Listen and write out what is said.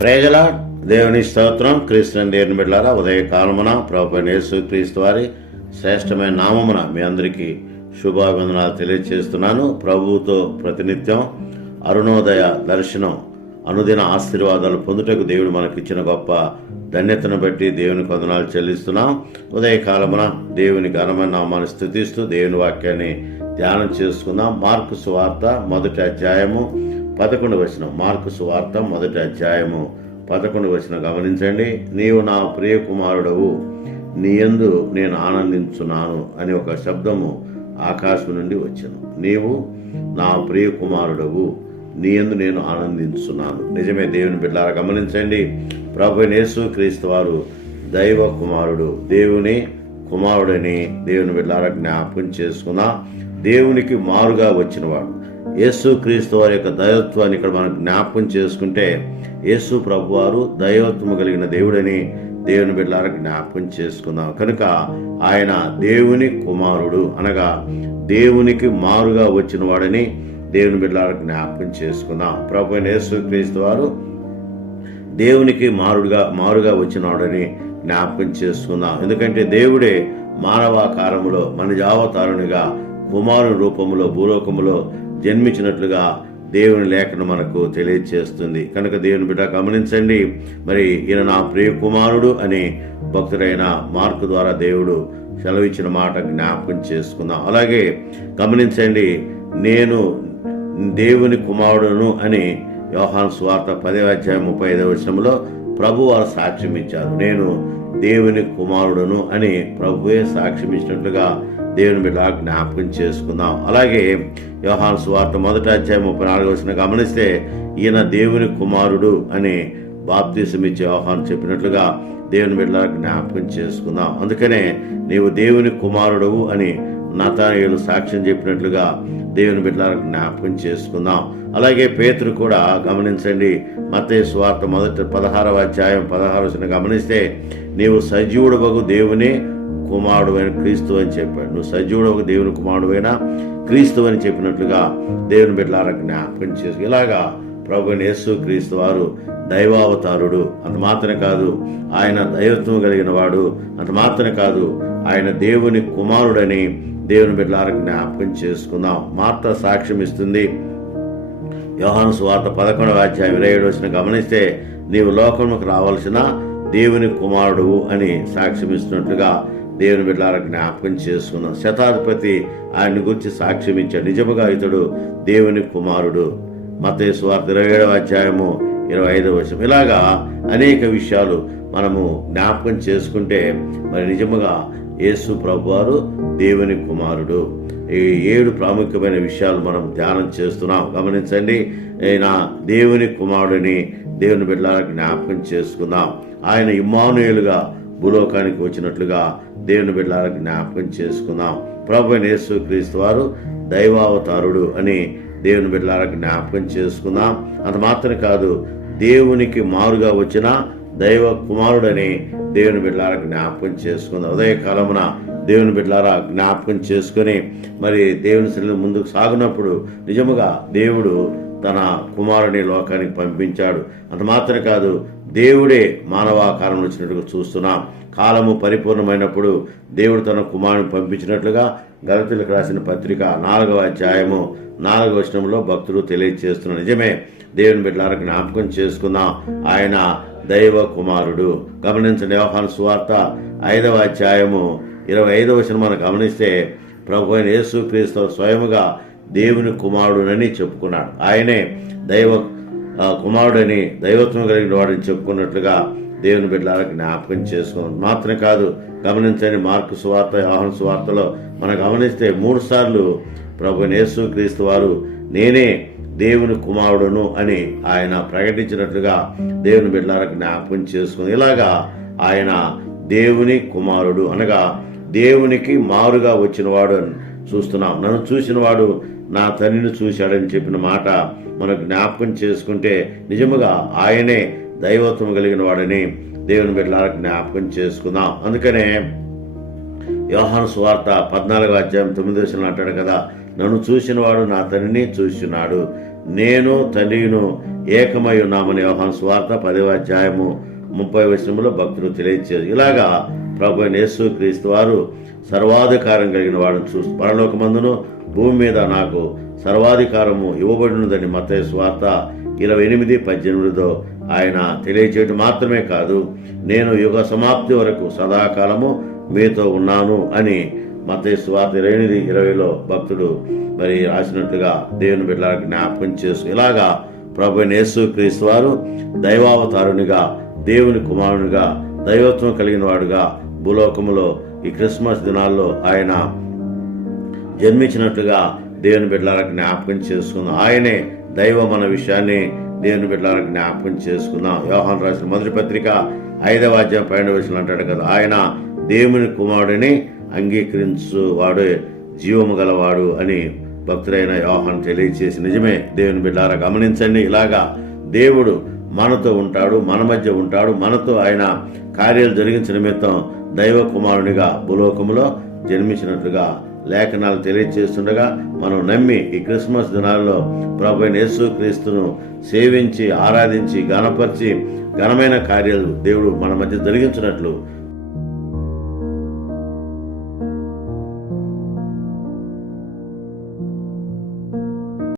ప్రేజల దేవుని స్తోత్రం. క్రీస్తు దేవుని బిడ్డలారా, ఉదయకాలమున ప్రభువైన యేసు క్రీస్తు వారి శ్రేష్టమైన నామమున మీ అందరికీ శుభాభివందనాలు తెలియజేస్తున్నాను. ప్రభువుతో ప్రతినిత్యం అరుణోదయ దర్శనం, అనుదిన ఆశీర్వాదాలు పొందుటకు దేవుడు మనకిచ్చిన గొప్ప ధన్యతను బట్టి దేవునికి వందనాలు చెల్లిస్తున్నాం. ఉదయకాలమున దేవుని ఘనమైన నామాన్ని స్తుతిస్తూ దేవుని వాక్యాన్ని ధ్యానం చేసుకుందాం. మార్కు సువార్త మొదటి అధ్యాయము 11వ వచనం. మార్కు సువార్త మొదటి అధ్యాయము 11వ వచనం గమనించండి. నీవు నా ప్రియ కుమారుడవు, నీయందు నేను ఆనందించున్నాను అని ఒక శబ్దము ఆకాశం నుండి వచ్చెను. నీవు నా ప్రియ కుమారుడవు, నీయందు నేను ఆనందించున్నాను. నిజమే దేవుని బిడ్డలారా, గమనించండి. ప్రభువైన యేసు క్రీస్తు వారు దైవ కుమారుడు, దేవుని కుమారుడని దేవుని బిడ్డలారా జ్ఞాపకం చేసుకున్నా. దేవునికి మారుగా వచ్చినవాడు యేసు క్రీస్తు వారి యొక్క దైవత్వాన్ని ఇక్కడ మనం జ్ఞాపకం చేసుకుంటే, యేసు ప్రభు వారు దైవత్వము కలిగిన దేవుడని దేవుని బిడ్డలారా జ్ఞాపకం చేసుకుందాం. కనుక ఆయన దేవుని కుమారుడు అనగా దేవునికి మారుగా వచ్చిన వాడని దేవుని బిడ్డలారా జ్ఞాపకం చేసుకుందాం. ప్రభు అయిన యేసు క్రీస్తు వారు దేవునికి మారుగా వచ్చినవాడని జ్ఞాపకం చేసుకుందాం. ఎందుకంటే దేవుడే మానవాకారములో మన యావతారునిగా కుమారుని రూపములో భూలోకములో జన్మించినట్లుగా దేవుని లేఖను మనకు తెలియజేస్తుంది. కనుక దేవుని బిడ్డ గమనించండి. మరి ఈయన నా ప్రియ కుమారుడు అని భక్తుడైన మార్కు ద్వారా దేవుడు సెలవిచ్చిన మాట జ్ఞాపకం చేసుకుందాం. అలాగే గమనించండి, నేను దేవుని కుమారుడును అని యోహాను సువార్త 10వ అధ్యాయం 35వ వచనంలో ప్రభు వారు సాక్ష్యం ఇచ్చారు. నేను దేవుని కుమారుడును అని ప్రభువే సాక్ష్యం ఇచ్చినట్లుగా దేవుని బిడ్డ జ్ఞాపకం చేసుకుందాం. అలాగే యోహాను సువార్త మొదటి అధ్యాయం 34వ వచనం గమనిస్తే, ఈయన దేవుని కుమారుడు అని బాప్తిసం ఇచ్చే యోహాను చెప్పినట్లుగా దేవుని బిడ్డ జ్ఞాపకం చేసుకుందాం. అందుకనే నీవు దేవుని కుమారుడవు అని నతనయేలు సాక్ష్యం చెప్పినట్లుగా దేవుని బిడ్డలారా జ్ఞాపకం చేసుకుందాం. అలాగే పేతురు కూడా గమనించండి. మత్తయి సువార్త మొదటి 16వ అధ్యాయం 16వ వచనం గమనిస్తే, నీవు సజీవుడవగు దేవుని కుమారుడు అయిన క్రీస్తు అని చెప్పాడు. నువ్వు సజీవుడవగు దేవుని కుమారుడు అయిన క్రీస్తు అని చెప్పినట్లుగా దేవుని బిడ్డలారా జ్ఞాపకం చేసు. ఇలాగా ప్రభువైన యేసు క్రీస్తు వారు దైవావతారుడు. అంత మాత్రమే కాదు, ఆయన దైవత్వం కలిగిన వాడు. అంత మాత్రమే కాదు, ఆయన దేవుని కుమారుడని దేవుని బిడ్డలారా జ్ఞాపకం చేసుకుందాం. మార్త సాక్ష్యం ఇస్తుంది. యోహాను సువార్త 11వ అధ్యాయం 27వ వచనం గమనిస్తే, నీవు లోకముకు రావాల్సిన దేవుని కుమారుడు అని సాక్ష్యం ఇస్తున్నట్లుగా దేవుని బిడ్డలారా జ్ఞాపకం చేసుకుందాం. శతాధిపతి ఆయన్ని గురించి సాక్ష్యం ఇచ్చాడు. నిజముగా ఇతడు దేవుని కుమారుడు. మత్తయి సువార్త 27వ అధ్యాయము 25వ వచనం. ఇలాగా అనేక విషయాలు మనము జ్ఞాపకం చేసుకుంటే, మరి నిజముగా యేసు ప్రభువారు దేవుని కుమారుడు. ఈ 7 ప్రాముఖ్యమైన విషయాలు మనం ధ్యానం చేస్తున్నాం. గమనించండి, ఆయన దేవుని కుమారుడిని దేవుని బిడ్డలారా జ్ఞాపకం చేసుకుందాం. ఆయన ఇమ్మానుయేలుగా భూలోకానికి వచ్చినట్లుగా దేవుని బిడ్డలారా జ్ఞాపకం చేసుకుందాం. ప్రభువైన యేసు క్రీస్తు వారు దైవావతారుడు అని దేవుని బిడ్డలారా జ్ఞాపకం చేసుకుందాం. అంత మాత్రమే కాదు, దేవునికి మారుగా వచ్చిన దైవ కుమారుడని దేవుని బిడ్డలారా జ్ఞాపకం చేసుకుందాం. ఉదయకాలమున దేవుని బిడ్డలారా జ్ఞాపకం చేసుకుని మరి దేవుని సన్నిధిలో ముందుకు సాగునప్పుడు నిజముగా దేవుడు తన కుమారుని లోకానికి పంపించాడు. అంత మాత్రమే కాదు, దేవుడే మానవాకారంలో వచ్చినట్టుగా చూస్తున్నాం. కాలము పరిపూర్ణమైనప్పుడు దేవుడు తన కుమారుని పంపించినట్లుగా గలతీయులకు రాసిన పత్రిక 4వ అధ్యాయము 4వ వచనంలో భక్తులు తెలియజేస్తున్నారు. నిజమే దేవుని బిడ్డలారా జ్ఞాపకం చేసుకుందాం. ఆయన దైవ కుమారుడు. గమనించండి, యోహాను సువార్త 5వ అధ్యాయము 25వ వచనం మనం గమనిస్తే, ప్రభు అయిన యేసు క్రీస్తు స్వయముగా దేవుని కుమారుడునని చెప్పుకున్నాడు. ఆయనే దైవ కుమారుడని, దైవత్వం కలిగిన వాడని చెప్పుకున్నట్లుగా దేవుని బిడ్డలారా జ్ఞాపకం చేసుకున్నాం. మాత్రమే కాదు, గమనించండి, మార్కు సువార్త యోహాను సువార్తలో మనం గమనిస్తే 3 సార్లు ప్రభు అయిన యేసు క్రీస్తు వారు నేనే దేవుని కుమారుడును అని ఆయన ప్రకటించినట్లుగా దేవుని బిడ్డలారా జ్ఞాపకం చేసుకుంది. ఇలాగా ఆయన దేవుని కుమారుడు అనగా దేవునికి మారుగా వచ్చినవాడు అని చూస్తున్నాం. నన్ను చూసినవాడు నా తండ్రిని చూశాడని చెప్పిన మాట మనం జ్ఞాపకం చేసుకుంటే, నిజముగా ఆయనే దైవత్వం కలిగిన వాడని దేవుని బిడ్డలారా జ్ఞాపకం చేసుకుందాం. అందుకనే యోహాను సువార్త 14వ అధ్యాయం 9వ వచనం అంటాడు కదా, నన్ను చూసినవాడు నా తండ్రిని చూస్తున్నాడు, నేను తండ్రిను ఏకమై ఉన్నామని యోహాను సువార్త 10వ అధ్యాయము 30వ వచనంలో భక్తులు తెలియజేశారు. ఇలాగా ప్రభు అయిన యేసుక్రీస్తు వారు సర్వాధికారం కలిగిన వాడిని చూస్తూ పరలోకమందును భూమి మీద నాకు సర్వాధికారము ఇవ్వబడినదని మత్తయి సువార్త 28:18 ఆయన తెలియజేయటం మాత్రమే కాదు, నేను యుగ సమాప్తి వరకు సదాకాలము మీతో ఉన్నాను అని మత్తయి సువార్త 28:20 భక్తుడు మరి రాసినట్లుగా దేవుని బిడ్డలకు జ్ఞాపకం చేస్తూ ఇలాగా ప్రభు అయిన యేసుక్రీస్తు వారు దైవావతారునిగా, దేవుని కుమారునిగా, దైవత్వం కలిగిన వాడుగా భూలోకములో ఈ క్రిస్మస్ దినాల్లో ఆయన జన్మించినట్లుగా దేవుని బిడ్డలకు జ్ఞాపకం చేసుకుందాం. ఆయనే దైవం అన్న విషయాన్ని దేవుని బిడ్డలకు జ్ఞాపకం చేసుకుందాం. యోహాను రాసిన మొదటి పత్రిక 5వ అధ్యాయం 12వ వచనం అంటాడు కదా, ఆయన దేవుని కుమారుడిని అంగీకరించువాడు జీవము గలవాడు అని భక్తుడైన యోహాను తెలియచేసి నిజమే దేవుని బిడ్డలారా గమనించండి. ఇలాగా దేవుడు మనతో ఉంటాడు, మన మధ్య ఉంటాడు. మనతో ఆయన కార్యాలు జరిగించిన నిమిత్తం దైవ కుమారునిగా భూలోకములో జన్మించినట్లుగా లేఖనాలు తెలియజేస్తుండగా మనం నమ్మి ఈ క్రిస్మస్ దినాల్లో ప్రభు అయిన యేసుక్రీస్తును సేవించి ఆరాధించి గణపరిచి ఘనమైన కార్యాలు దేవుడు మన మధ్య జరిగించినట్లు